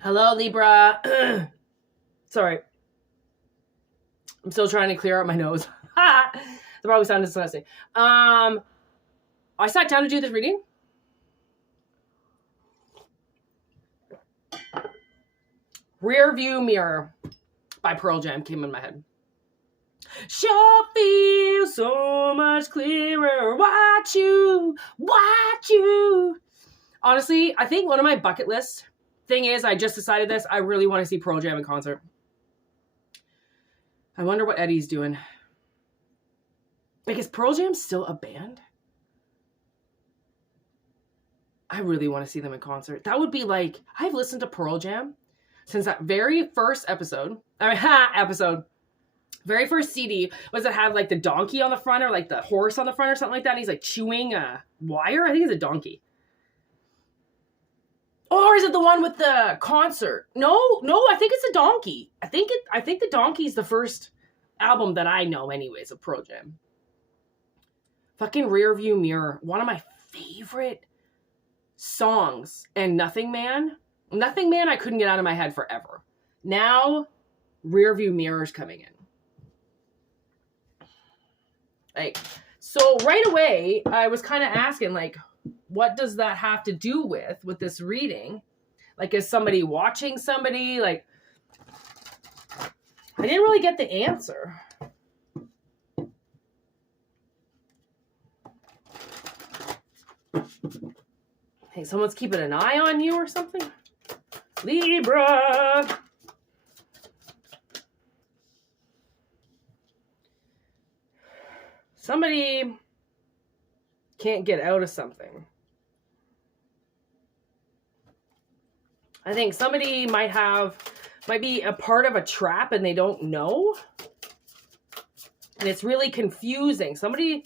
Hello, Libra. Sorry. I'm still trying to clear out my nose. That probably sounded disgusting. I sat down to do this reading. Rear View Mirror by Pearl Jam came in my head. Sure feels so much clearer. Watch you. Honestly, I think one of my bucket list thing is, I just decided this. I really want to see Pearl Jam in concert. I wonder what Eddie's doing. Like, is Pearl Jam still a band? I really want to see them in concert. That would be like, I've listened to Pearl Jam since that very first episode. Very first CD was it had like the donkey on the front or like the horse on the front or something like that. And he's like chewing a wire. I think it's a donkey. Or is it the one with the concert? No, I think it's a donkey. I think the donkey's the first album that I know anyways of Pearl Jam. Fucking Rear View Mirror. One of my favorite songs. And Nothing Man I couldn't get out of my head forever. Now Rear View Mirror's coming in. Like, so right away I was kind of asking, like, what does that have to do with this reading? Like, is somebody watching somebody? Like, I didn't really get the answer. Hey, someone's keeping an eye on you or something? Libra! Somebody can't get out of something. I think somebody might be a part of a trap and they don't know. And it's really confusing. Somebody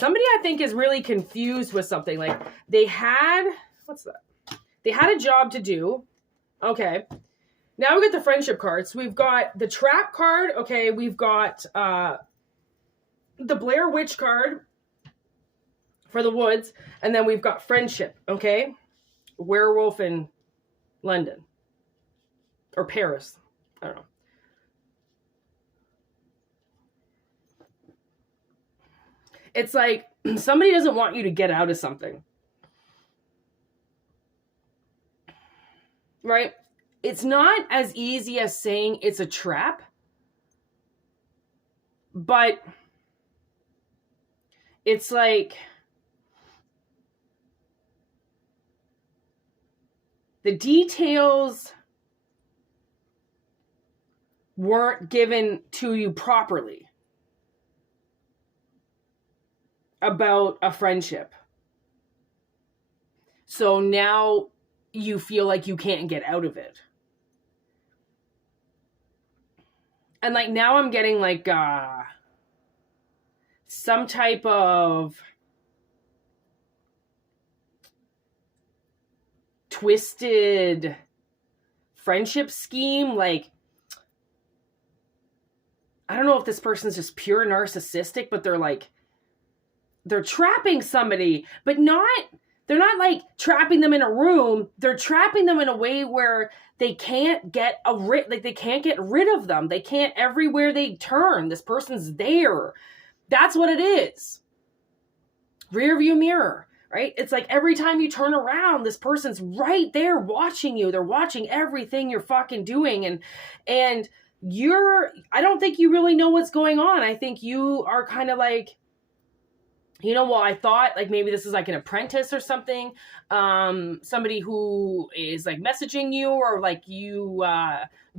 I think is really confused with something. Like, they had a job to do. Okay. Now we get the friendship cards. We've got the trap card. Okay. We've got the Blair Witch card for the woods. And then we've got friendship. Okay. Werewolf in London. Or Paris. I don't know. It's like somebody doesn't want you to get out of something. Right? It's not as easy as saying it's a trap. But it's like the details weren't given to you properly about a friendship. So now you feel like you can't get out of it. And like now I'm getting like some type of twisted friendship scheme. Like, I don't know if this person's just pure narcissistic, but they're trapping somebody, but they're not like trapping them in a room. They're trapping them in a way where they can't get they can't get rid of them. They can't, everywhere they turn, this person's there. That's what it is. Rear view mirror, right? It's like every time you turn around, this person's right there watching you. They're watching everything you're fucking doing. And I don't think you really know what's going on. I think you are kind of like, I thought like maybe this is like an apprentice or something. Somebody who is like messaging you, or like you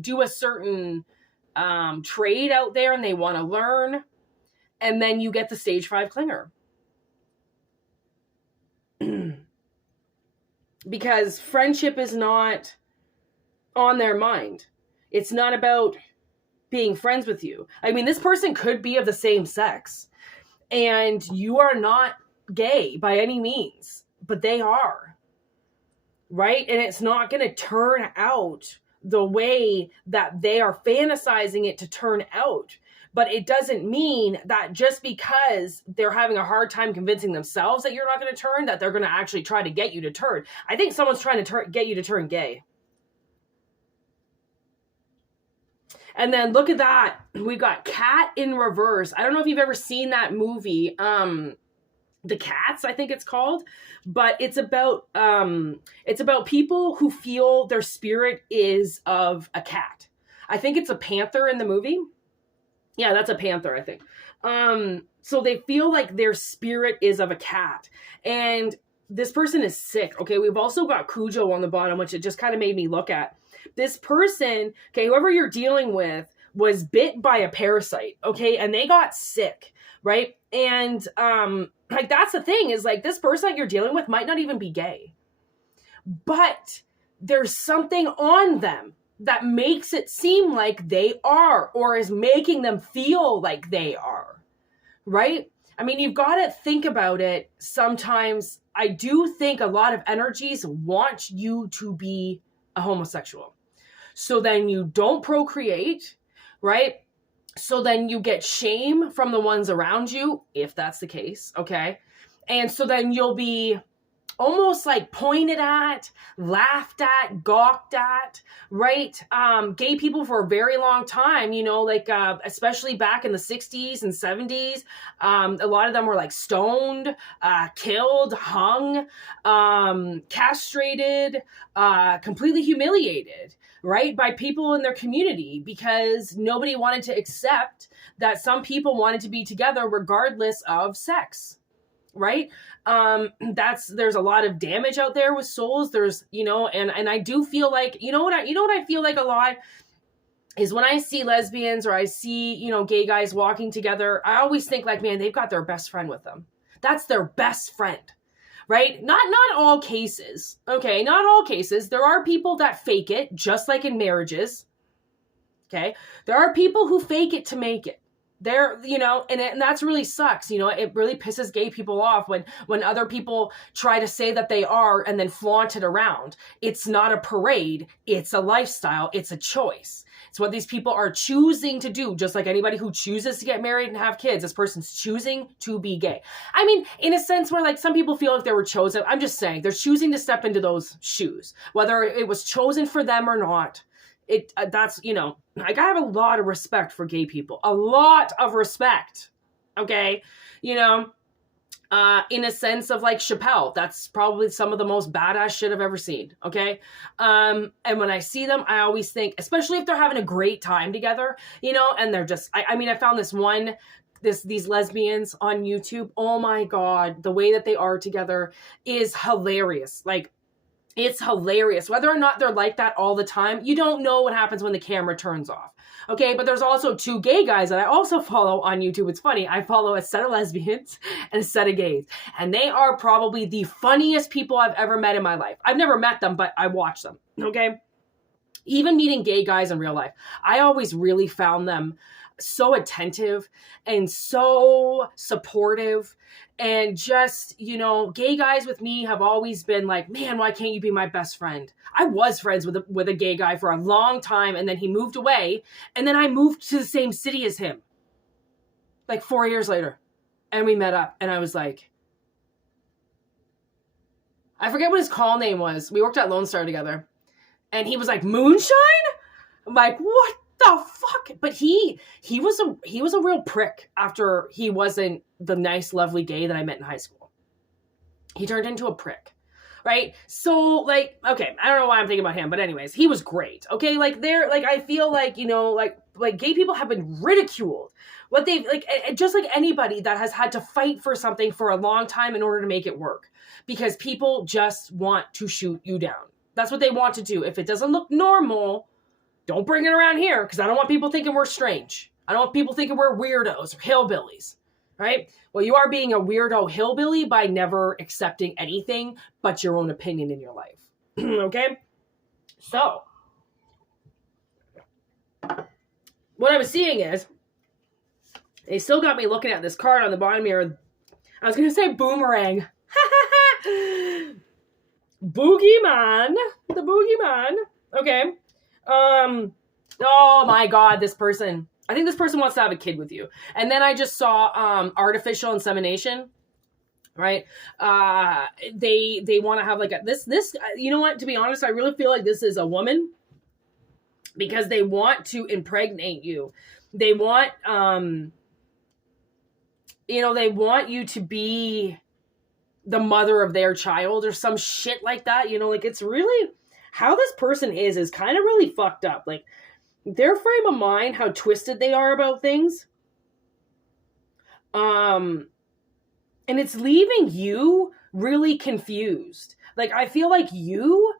do a certain trade out there and they want to learn. And then you get the stage 5 clinger. Because friendship is not on their mind. It's not about being friends with you. I mean, this person could be of the same sex. And you are not gay by any means, but they are, right? And it's not going to turn out the way that they are fantasizing it to turn out. But it doesn't mean that just because they're having a hard time convincing themselves that you're not going to turn, that they're going to actually try to get you to turn. I think someone's trying to get you to turn gay. And then look at that. We got Cat in Reverse. I don't know if you've ever seen that movie. The Cats, I think it's called, but it's about people who feel their spirit is of a cat. I think it's a panther in the movie. Yeah, that's a panther, I think. So they feel like their spirit is of a cat. And this person is sick. Okay, we've also got Cujo on the bottom, which it just kind of made me look at. This person, okay, whoever you're dealing with was bit by a parasite, okay, and they got sick, right? And like, that's the thing, is like, this person that you're dealing with might not even be gay, but there's something on them that makes it seem like they are, or is making them feel like they are, right? I mean, you've got to think about it. Sometimes I do think a lot of energies want you to be a homosexual. So then you don't procreate, right? So then you get shame from the ones around you, if that's the case, okay? And so then you'll be almost like pointed at, laughed at, gawked at, right? Gay people for a very long time, you know, like especially back in the 60s and 70s, a lot of them were like stoned, killed, hung, castrated, completely humiliated, right, by people in their community, because nobody wanted to accept that some people wanted to be together regardless of sex, right? There's a lot of damage out there with souls. There's, you know, and I do feel like, you know what I feel like a lot is when I see lesbians or I see, you know, gay guys walking together, I always think like, man, they've got their best friend with them. That's their best friend. Right? Not all cases. Okay, not all cases. There are people that fake it, just like in marriages. Okay? There are people who fake it to make it. There, you know, and that's really sucks. You know, it really pisses gay people off when other people try to say that they are and then flaunt it around. It's not a parade. It's a lifestyle. It's a choice. It's what these people are choosing to do, just like anybody who chooses to get married and have kids. This person's choosing to be gay. I mean, in a sense where like some people feel like they were chosen. I'm just saying they're choosing to step into those shoes, whether it was chosen for them or not. That's, you know, like, I have a lot of respect for gay people, a lot of respect. Okay. You know, in a sense of like Chappelle, that's probably some of the most badass shit I've ever seen. Okay. And when I see them, I always think, especially if they're having a great time together, you know, and they're just, I mean, I found these lesbians on YouTube. Oh my God. The way that they are together is hilarious. Like, it's hilarious. Whether or not they're like that all the time, you don't know what happens when the camera turns off. Okay, but there's also two gay guys that I also follow on YouTube. It's funny. I follow a set of lesbians and a set of gays. And they are probably the funniest people I've ever met in my life. I've never met them, but I watch them. Okay? Even meeting gay guys in real life, I always really found them so attentive and so supportive. And just, you know, gay guys with me have always been like, man, why can't you be my best friend? I was friends with a gay guy for a long time, and then he moved away, and then I moved to the same city as him like 4 years later, and we met up, and I was like, I forget what his call name was. We worked at Lone Star together, and he was like, Moonshine? I'm like, what the fuck? But he was a real prick after he wasn't the nice, lovely gay that I met in high school. He turned into a prick, right? So, like, okay, I don't know why I'm thinking about him, but anyways, he was great, okay? Like, I feel like, you know, like gay people have been ridiculed. What they, like, just like anybody that has had to fight for something for a long time in order to make it work. Because people just want to shoot you down. That's what they want to do. If it doesn't look normal, don't bring it around here, because I don't want people thinking we're strange. I don't want people thinking we're weirdos or hillbillies, right? Well, you are being a weirdo hillbilly by never accepting anything but your own opinion in your life. Okay? So, what I was seeing is, they still got me looking at this card on the bottom here. I was going to say boomerang. Boogeyman. The boogeyman. Okay. Oh my God, this person. I think this person wants to have a kid with you. And then I just saw artificial insemination, right? They want to have like this, you know what, to be honest, I really feel like this is a woman because they want to impregnate you. They want, they want you to be the mother of their child or some shit like that. Like, it's really, how this person is kind of really fucked up. Like, their frame of mind, how twisted they are about things. And it's leaving you really confused. Like, I feel like you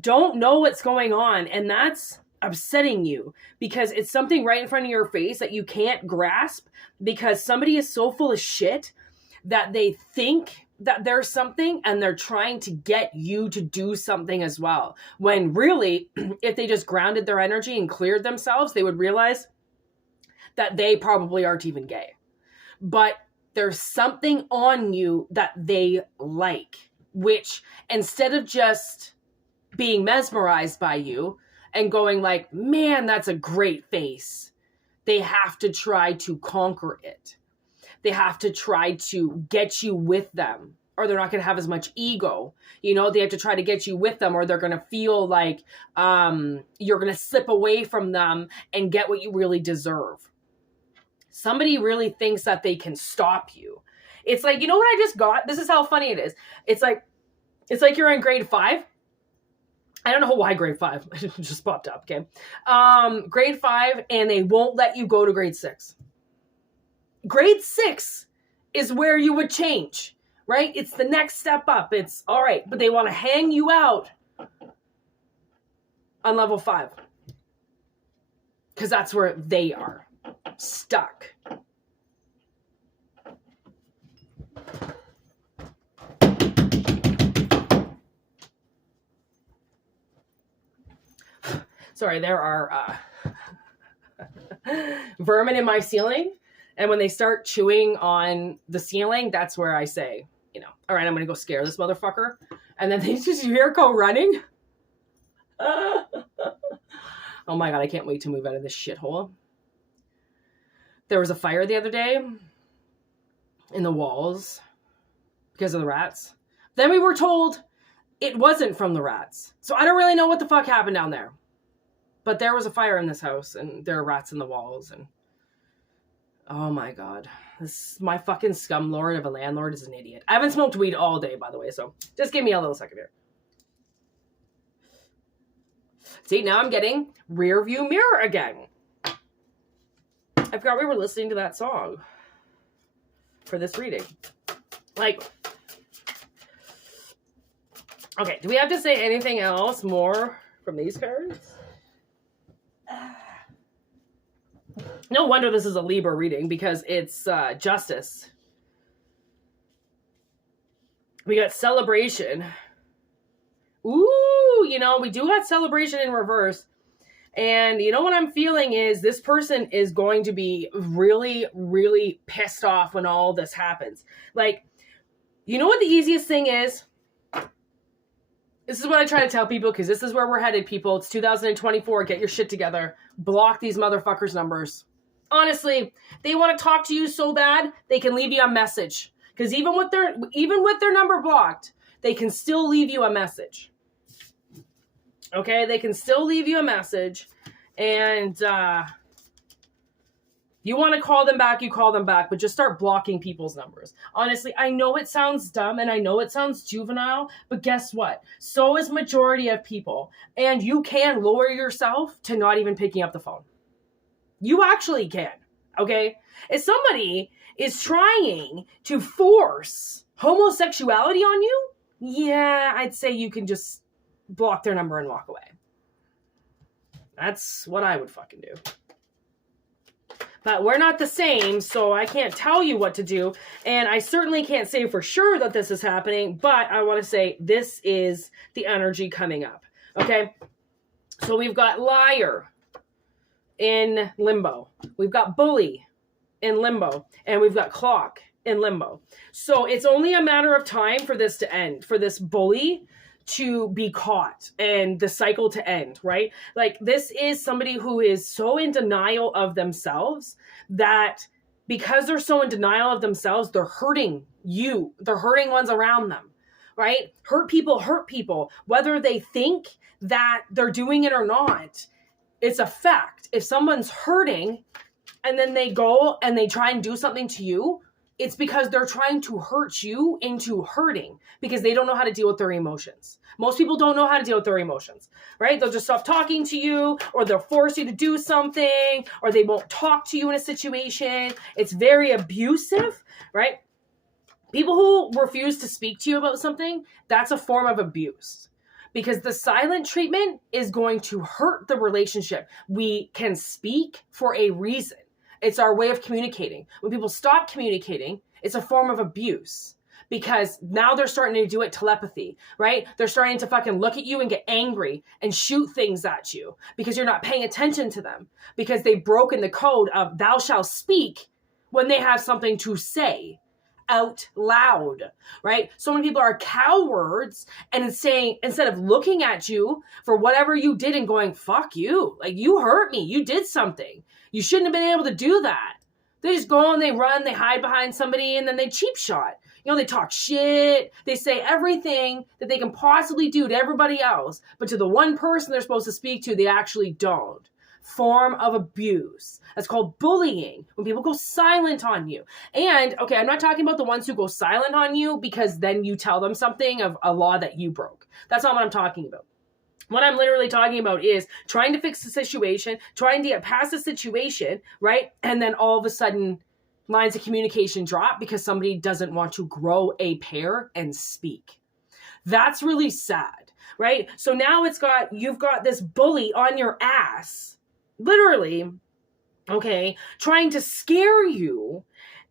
don't know what's going on, and that's upsetting you because it's something right in front of your face that you can't grasp because somebody is so full of shit that they think that there's something and they're trying to get you to do something as well. When really, if they just grounded their energy and cleared themselves, they would realize that they probably aren't even gay. But there's something on you that they like, which instead of just being mesmerized by you and going like, man, that's a great face, they have to try to conquer it. They have to try to get you with them, or they're not going to have as much ego. They have to try to get you with them, or they're going to feel like you're going to slip away from them and get what you really deserve. Somebody really thinks that they can stop you. It's like, you know what I just got? This is how funny it is. It's like you're in grade 5. I don't know why grade 5 just popped up. Okay. Grade 5, and they won't let you go to grade 6. Grade 6 is where you would change, right? It's the next step up. It's all right, but they want to hang you out on level 5 because that's where they are stuck. Sorry, there are vermin in my ceiling. And when they start chewing on the ceiling, that's where I say, all right, I'm going to go scare this motherfucker. And then they just hear it go running. Oh my God, I can't wait to move out of this shithole. There was a fire the other day in the walls because of the rats. Then we were told it wasn't from the rats. So I don't really know what the fuck happened down there. But there was a fire in this house, and there are rats in the walls, and oh my God. My fucking scumlord of a landlord is an idiot. I haven't smoked weed all day, by the way, so just give me a little second here. See, now I'm getting rear view mirror again. I forgot we were listening to that song for this reading. Like, okay, do we have to say anything else more from these cards? No wonder this is a Libra reading because it's justice. We got celebration. Ooh, we do got celebration in reverse. And what I'm feeling is this person is going to be really, really pissed off when all this happens. Like, what the easiest thing is? This is what I try to tell people because this is where we're headed, people. It's 2024. Get your shit together. Block these motherfuckers' numbers. Honestly, they want to talk to you so bad, they can leave you a message. Because even with their number blocked, they can still leave you a message. Okay? They can still leave you a message. And you want to call them back, you call them back. But just start blocking people's numbers. Honestly, I know it sounds dumb and I know it sounds juvenile. But guess what? So is majority of people. And you can lower yourself to not even picking up the phone. You actually can, okay? If somebody is trying to force homosexuality on you, yeah, I'd say you can just block their number and walk away. That's what I would fucking do. But we're not the same, so I can't tell you what to do. And I certainly can't say for sure that this is happening, but I want to say this is the energy coming up, okay? So we've got liar in limbo. We've got bully in limbo. And we've got clock in limbo. So it's only a matter of time for this to end, for this bully to be caught and the cycle to end, right? Like, this is somebody who is so in denial of themselves that because they're so in denial of themselves, they're hurting you. They're hurting ones around them, right? Hurt people, whether they think that they're doing it or not. It's a fact. If someone's hurting and then they go and they try and do something to you, it's because they're trying to hurt you into hurting because they don't know how to deal with their emotions. Most people don't know how to deal with their emotions, right? They'll just stop talking to you, or they'll force you to do something, or they won't talk to you in a situation. It's very abusive, right? People who refuse to speak to you about something, that's a form of abuse. Because the silent treatment is going to hurt the relationship. We can speak for a reason. It's our way of communicating. When people stop communicating, it's a form of abuse. Because now they're starting to do it telepathy, right? They're starting to fucking look at you and get angry and shoot things at you because you're not paying attention to them. Because they've broken the code of thou shalt speak when they have something to say out loud, right? So many people are cowards and saying, instead of looking at you for whatever you did and going, fuck you, like you hurt me, you did something. You shouldn't have been able to do that. They just go and they run, they hide behind somebody, and then they cheap shot. You know, they talk shit. They say everything that they can possibly do to everybody else, but to the one person they're supposed to speak to, they actually don't. Form of abuse. That's called bullying. When people go silent on you. And, okay, I'm not talking about the ones who go silent on you because then you tell them something of a law that you broke. That's not what I'm talking about. What I'm literally talking about is trying to fix the situation, trying to get past the situation, right? And then all of a sudden, lines of communication drop because somebody doesn't want to grow a pair and speak. That's really sad, right? So now you've got this bully on your ass, literally, okay, trying to scare you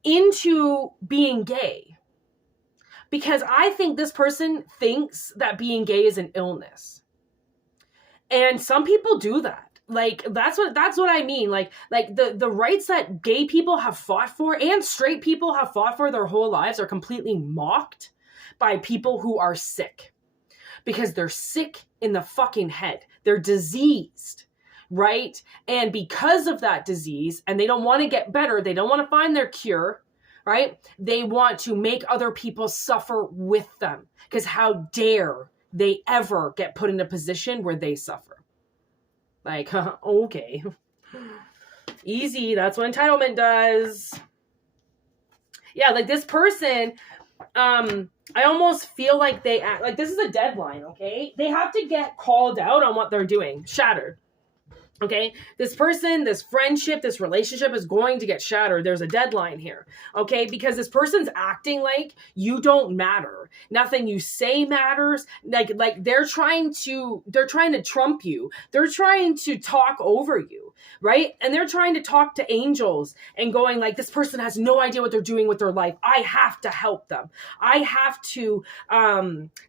into being gay. Because I think this person thinks that being gay is an illness. And some people do that. Like, that's what I mean. Like the rights that gay people have fought for and straight people have fought for their whole lives are completely mocked by people who are sick. Because they're sick in the fucking head. They're diseased, right? And because of that disease, and they don't want to get better, they don't want to find their cure, right? They want to make other people suffer with them. Because how dare they ever get put in a position where they suffer? Like, okay. Easy, that's what entitlement does. Yeah, like this person, I almost feel like they act like this is a deadline, okay? They have to get called out on what they're doing, shattered. Okay, this person, this friendship, this relationship is going to get shattered. There's a deadline here, okay? Because this person's acting like you don't matter. Nothing you say matters. Like they're trying to trump you. They're trying to talk over you, right? And they're trying to talk to angels and going like, this person has no idea what they're doing with their life. I have to help them. I have to,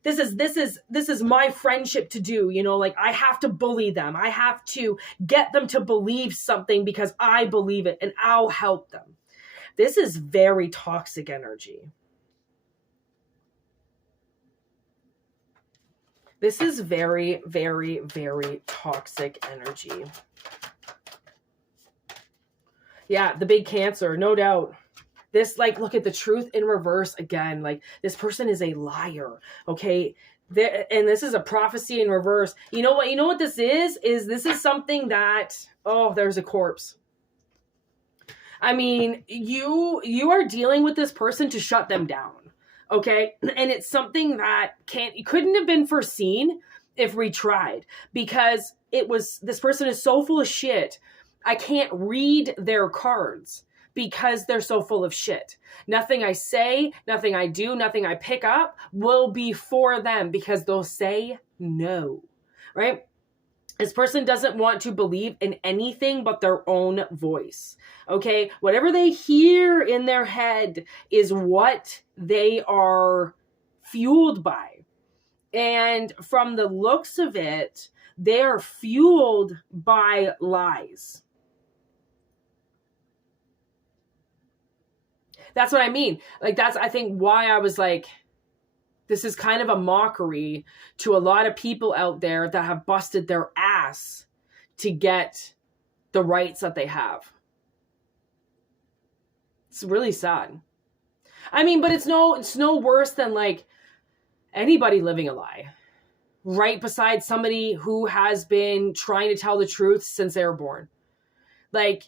this is my friendship to do, you know, like I have to bully them. I have to get them to believe something because I believe it and I'll help them. This is very toxic energy. This is very, very, very toxic energy. Yeah, the big Cancer, no doubt. This, like, look at the truth in reverse again. Like, this person is a liar, okay? And this is a prophecy in reverse. You know what this is? This is something that, oh, there's a corpse. I mean, you are dealing with this person to shut them down, okay? And it's something that couldn't have been foreseen if we tried, because this person is so full of shit. I can't read their cards because they're so full of shit. Nothing I say, nothing I do, nothing I pick up will be for them because they'll say no, right? This person doesn't want to believe in anything but their own voice, okay? Whatever they hear in their head is what they are fueled by. And from the looks of it, they are fueled by lies. That's what I mean. Like, that's, I think, why I was like, this is kind of a mockery to a lot of people out there that have busted their ass to get the rights that they have. It's really sad. I mean, but it's no worse than, like, anybody living a lie. right beside somebody who has been trying to tell the truth since they were born. Like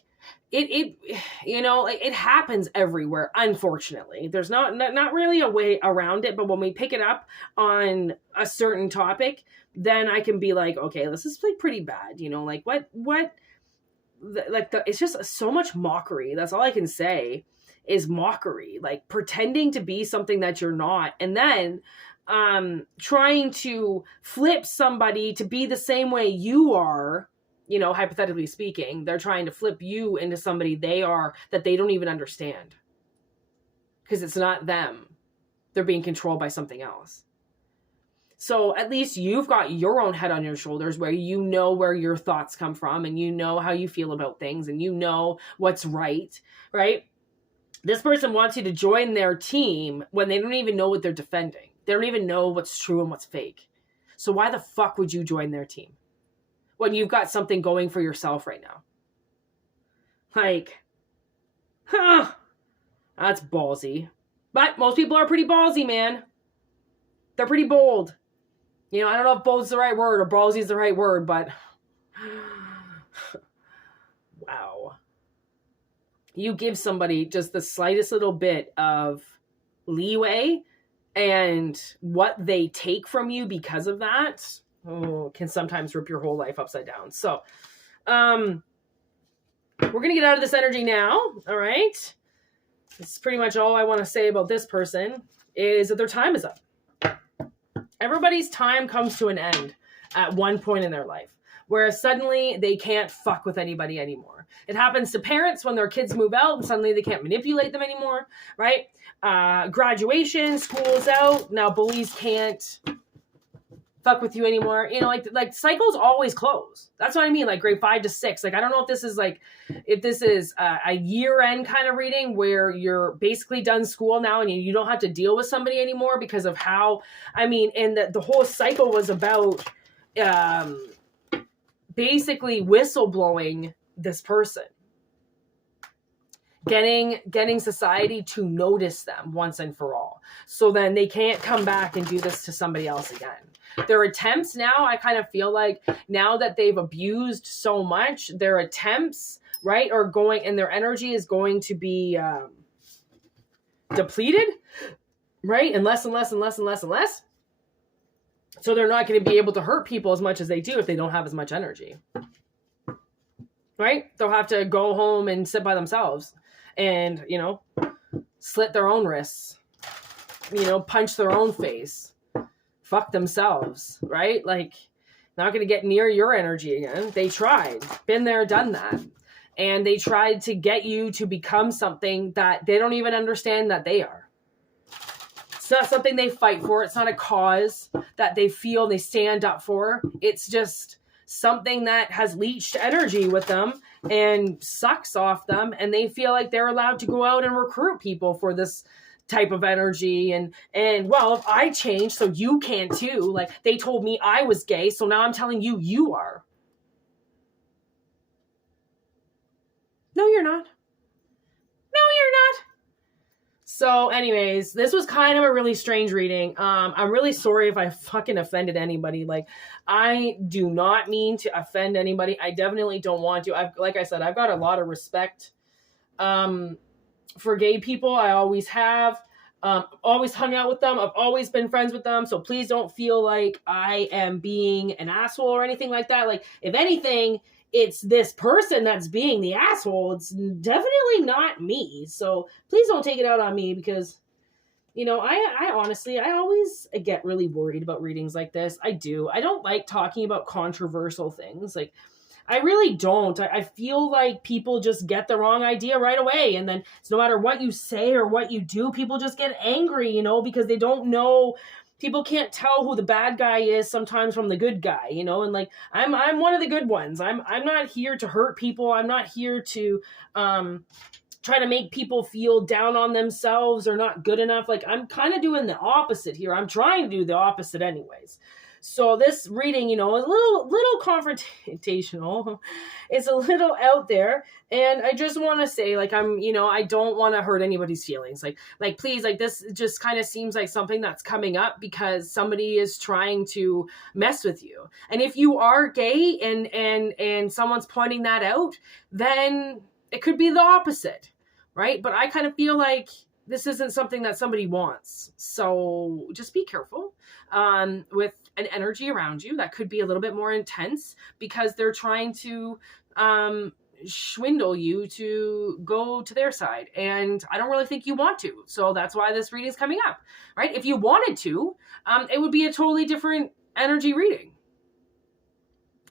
it happens everywhere. Unfortunately, there's not really a way around it. But when we pick it up on a certain topic, then I can be like, okay, this is like pretty bad. Like it's just so much mockery. That's all I can say is mockery, like pretending to be something that you're not. And then trying to flip somebody to be the same way you are, hypothetically speaking. They're trying to flip you into somebody they are that they don't even understand. Because it's not them. They're being controlled by something else. So at least you've got your own head on your shoulders where you know where your thoughts come from and you know how you feel about things and you know what's right? This person wants you to join their team when they don't even know what they're defending. They don't even know what's true and what's fake. So why the fuck would you join their team when you've got something going for yourself right now? That's ballsy. But most people are pretty ballsy, man. They're pretty bold. I don't know if bold's the right word or ballsy is the right word, but wow. You give somebody just the slightest little bit of leeway and what they take from you because of that can sometimes rip your whole life upside down. So, we're going to get out of this energy now. All right. That's pretty much all I want to say about this person is that their time is up. Everybody's time comes to an end at one point in their life where suddenly they can't fuck with anybody anymore. It happens to parents when their kids move out and suddenly they can't manipulate them anymore, right? Graduation, school's out. Now bullies can't fuck with you anymore. Like cycles always close. That's what I mean. Like grade 5 to 6. Like, I don't know if this is a year end kind of reading where you're basically done school now and you don't have to deal with somebody anymore because of how, and the whole cycle was about, basically whistleblowing this person. Getting society to notice them once and for all. So then they can't come back and do this to somebody else again. Their attempts now, I kind of feel like now that they've abused so much, their attempts, right, are going, and their energy is going to be depleted, right, and less and less and less and less and less. So they're not going to be able to hurt people as much as they do if they don't have as much energy, right? They'll have to go home and sit by themselves and, slit their own wrists, punch their own face. Fuck themselves, right? Like, not going to get near your energy again. They tried. Been there, done that. And they tried to get you to become something that they don't even understand that they are. It's not something they fight for. It's not a cause that they feel they stand up for. It's just something that has leached energy with them and sucks off them. And they feel like they're allowed to go out and recruit people for this type of energy and well, if I change, so you can too. Like, they told me I was gay, so now I'm telling you, you are. No, you're not. No, you're not. So anyways, this was kind of a really strange reading. I'm really sorry if I fucking offended anybody. Like, I do not mean to offend anybody. I definitely don't want to. Like I said, I've got a lot of respect for gay people. I always have. Always hung out with them. I've always been friends with them. So please don't feel like I am being an asshole or anything like that. Like, if anything, it's this person that's being the asshole. It's definitely not me. So please don't take it out on me because, I honestly, I always get really worried about readings like this. I do. I don't like talking about controversial things. Like, I really don't. I feel like people just get the wrong idea right away. And then it's no matter what you say or what you do, people just get angry, because they don't know. People can't tell who the bad guy is sometimes from the good guy, and like, I'm one of the good ones. I'm not here to hurt people. I'm not here to try to make people feel down on themselves or not good enough. Like, I'm kind of doing the opposite here. I'm trying to do the opposite anyways. So this reading, you know, is a little confrontational. It's a little out there. And I just want to say, like, I don't want to hurt anybody's feelings. Like, please, like, this just kind of seems like something that's coming up because somebody is trying to mess with you. And if you are gay and someone's pointing that out, then it could be the opposite, right? But I kind of feel like this isn't something that somebody wants. So just be careful with an energy around you that could be a little bit more intense because they're trying to swindle you to go to their side. And I don't really think you want to. So that's why this reading is coming up, right? If you wanted to, it would be a totally different energy reading,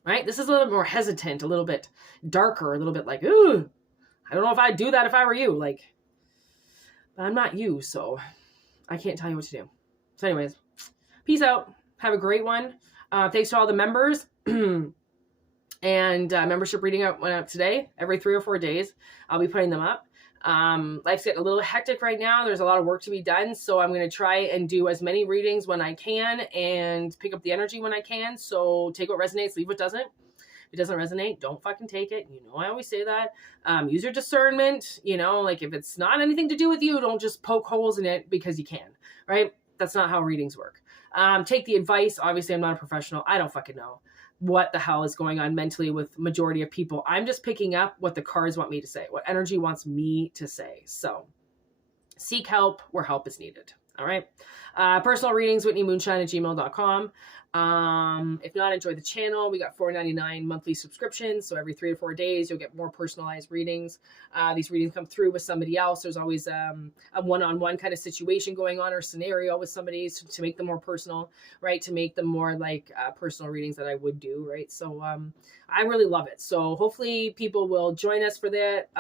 right? This is a little more hesitant, a little bit darker, a little bit like, ooh, I don't know if I'd do that if I were you. Like, but I'm not you, so I can't tell you what to do. So anyways, peace out. Have a great one. Thanks to all the members. And membership reading went up today. Every 3 or 4 days, I'll be putting them up. Life's getting a little hectic right now. There's a lot of work to be done. So I'm going to try and do as many readings when I can and pick up the energy when I can. So take what resonates, leave what doesn't. If it doesn't resonate, don't fucking take it. You know, I always say that. Use your discernment. You know, like if it's not anything to do with you, don't just poke holes in it because you can, right? That's not how readings work. Take the advice. Obviously, I'm not a professional. I don't fucking know what the hell is going on mentally with majority of people. I'm just picking up what the cards want me to say, what energy wants me to say. So seek help where help is needed. All right. Personal readings, whitneymoonshine@gmail.com. If not, enjoy the channel. We got $4.99 monthly subscriptions. So every 3 or 4 days, you'll get more personalized readings. These readings come through with somebody else. There's always a one-on-one kind of situation going on or scenario with somebody to make them more personal, right? To make them more like personal readings that I would do, right? So I really love it. So hopefully people will join us for that.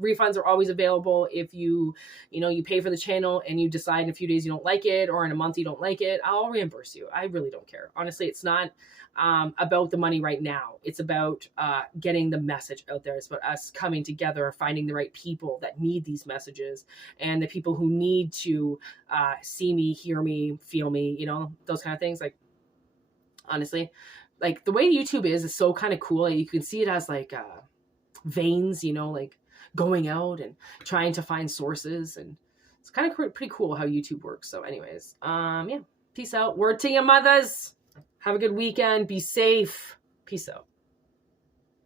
Refunds are always available if you pay for the channel and you decide in a few days you don't like it or in a month you don't like it. I'll reimburse you. I really don't care. Honestly, it's not about the money right now. It's about getting the message out there. It's about us coming together, finding the right people that need these messages and the people who need to see me, hear me, feel me, you know, those kind of things. Like, honestly, like the way YouTube is so kind of cool. You can see it as like veins, you know, like going out and trying to find sources. And it's kind of pretty cool how YouTube works. So anyways, yeah. Peace out. Word to your mothers. Have a good weekend. Be safe. Peace out.